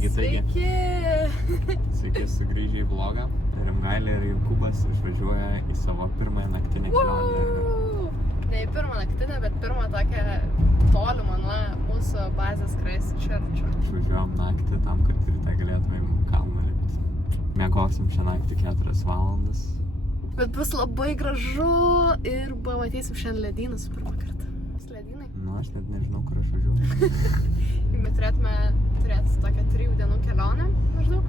Sveiki! Sveiki, sugrįžę į vlogą. Rimgailė ir Jokūbas išvažiuoja į savo pirmąją naktinę kelionę. Ne į pirmą naktinę, bet pirmą tokią tolimą nuo mūsų bazės Christchurcho. Išvažiuojam naktį tam, kad ryte galėtumėm kalną lipti. Miegosim šią naktį 4 valandas. Bet bus labai gražu ir pamatysim šiandien ledynus pirmą kartą. Ledynai? Nu, aš net nežinau, kur aš važiuoju. Mes turėtume turėti tokią 3 dienų kelionę maždaug.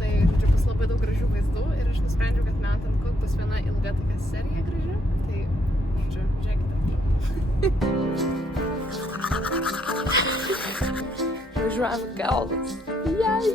Tai, žodžiu, bus labai daug gražių vaizdų ir aš nusprendžiau, kad Mountain Cook bus viena ilga tokia serija graži. Tai, žodžiu, žiūrėkite. Važiuojam galvas. Jai!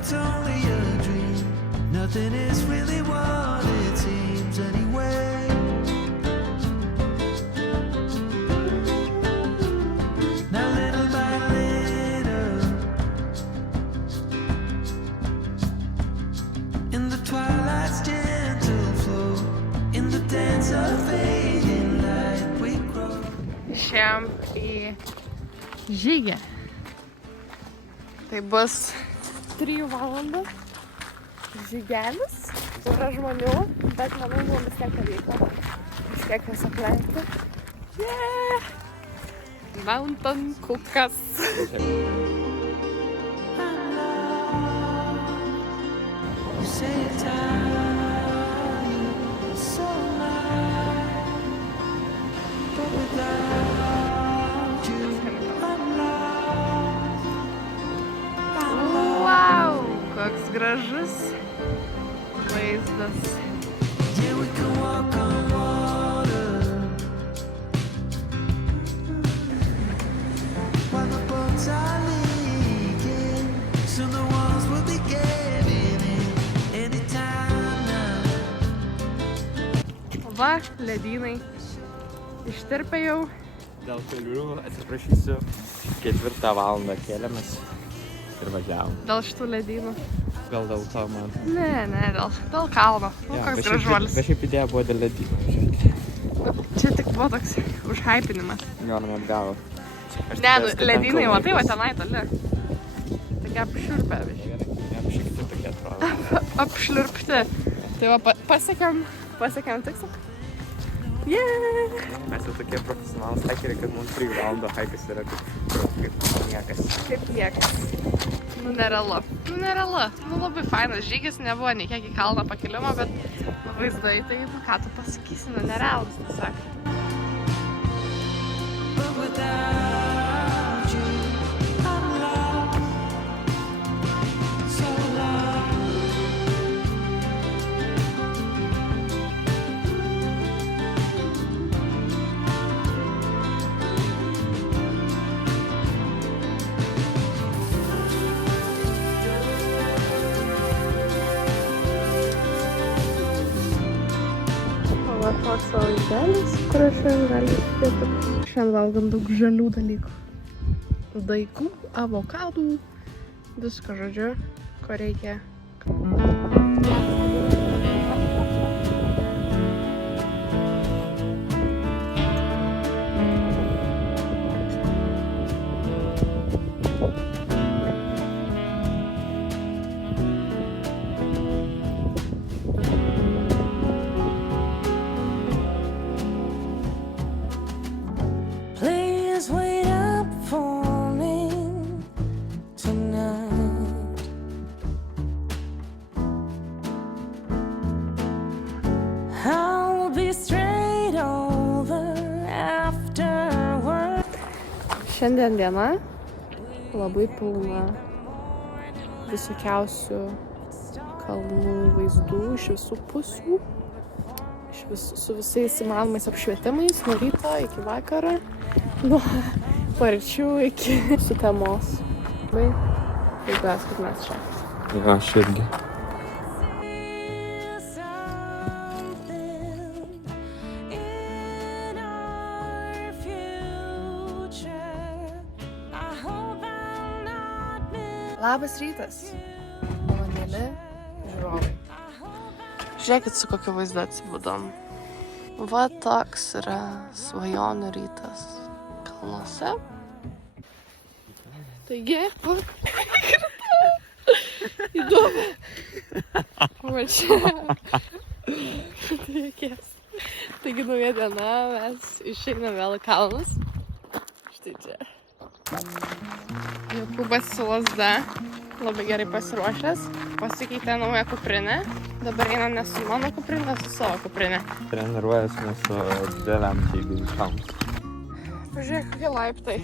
It's only a dream. Nothing is really what it seems anyway. Now little by little, in the twilight's gentle flow, in the dance of fading light we grow. Išėjom į žygį. Tai bus 3 valandų žygelis, yra žmonių, bet manau, mums vis tiek pavyko kažkiek jas aplenkti. Yeah! Mountain Cookas. Koks gražus vaizdas. Va, ledynai ištirpę jau. Dėl kelių atsiprašysiu, 4 valandą kėlėmės ir važiavom. Dėl šitų ledynų. Gal dėl to man. Ne, dėl kalno. Koks gražuolis. Bet šiaip idėja buvo dėl ledynų. Čia tik buvo toks užhaipinimas. Jo, man apgavo. Ne, ledynai, va tai va tenai toli. Tokia apšliurpė. Apšikti tokie atrodo. Apšliurpti. Tai va pasiekėm tikslą. Yeah! Mes jau tokie profesionalūs haikeriai, kad mums 3 valandų haikas yra kaip niekas. Kaip niekas. Nu, nerealu. Nu, labai fainas žygis, nebuvo nei kiek į kalną pakilimo, bet vaizdai, tai ką tu pasakysi, nu, nerealus, tiesiog. Va toks vaizdelis, kur aš šiandien galiu įspėti. Šiandien valgam daug žalių dalykų. Daikų, avokadų, visko, žodžiu, ko reikia. Šiandien diena labai pilna visokiausių kalnų vaizdų iš visų pusių, su visais įmanomais apšvietimais, nuo ryto iki vakaro, nuo paryčių iki sutemos. Labai džiaugiuosi, kad mes čia. Jo, aš irgi. Labas rytas, mano mėly žiūrovai. Žiūrėkit, su kokiu vaizdu atsibudom. Va toks yra svajonių rytas kalnuose. Taigi, įdomu. Va čia. Taigi, nauja diena, mes išeiname vėl į kalnus. Štai čia. Jokūbas su lazda, labai gerai pasiruošęs, pasikeitė naują kuprinę, dabar einam ne su mano kuprinė, su savo kuprinė. Treniruojasi su dideliam žygiušams. Pažiūrėk, kokie laiptai,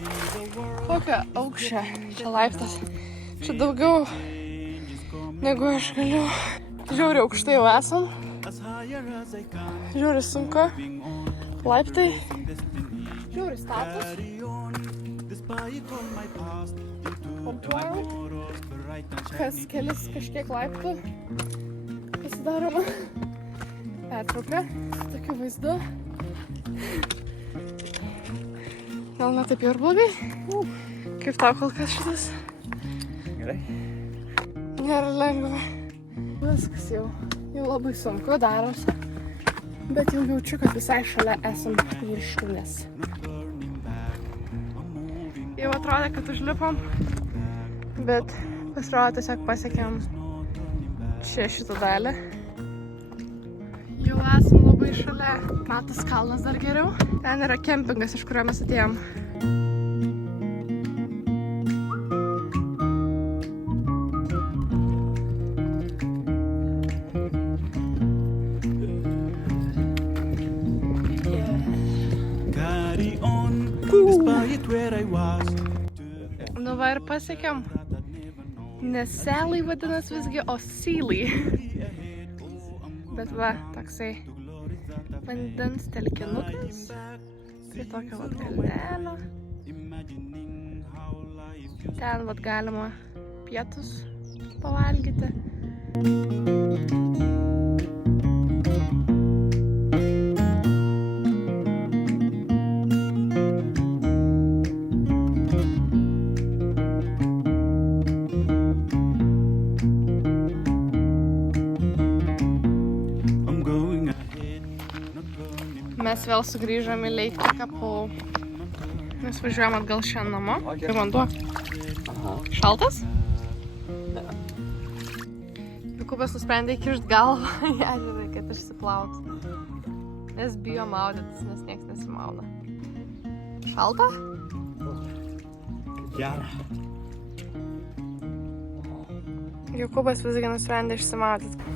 kokio aukščio čia laiptas, čia daugiau negu aš galiu. Žiūri, aukštai jau esam, žiūri sunku, laiptai, žiūri status. Kas kelis kažkiek laiptų pasidaroma pertrauka su tokiu vaizdu. Gal ne taip jau ir blogai? Kaip tau kol kas šitas? Gerai. Nėra lengva. Viskas jau labai sunku darosi, bet jau jaučiu, kad visai šalia esam viršūnės. Jau atrodė, kad užlipom, bet pasirodo tiesiog pasiekėm čia šitą dalį. Jau esam labai šalia, matas kalnas dar geriau. Ten yra kempingas, iš kurio mes atėjom. Nu va ir pasiekėm. Ne selai vadinas visgi, o sealai. Bet va, toksai vandens telkinukas. Prie tokio vat kalnelio. Ten vat galima pietus pavalgyti. Mes vėl sugrįžom į Lake Takapau. Mes važiuojam atgal šiandien namo. Ir vanduo. Šaltas? Ne. Jokūbas nusprendė įkišt galvą į ežerą, kad išsiplautų. Nes bijo maudytis, nes nieks nesimauna. Šalta? Gera. Jokūbas visgi nusprendė išsimaudyti.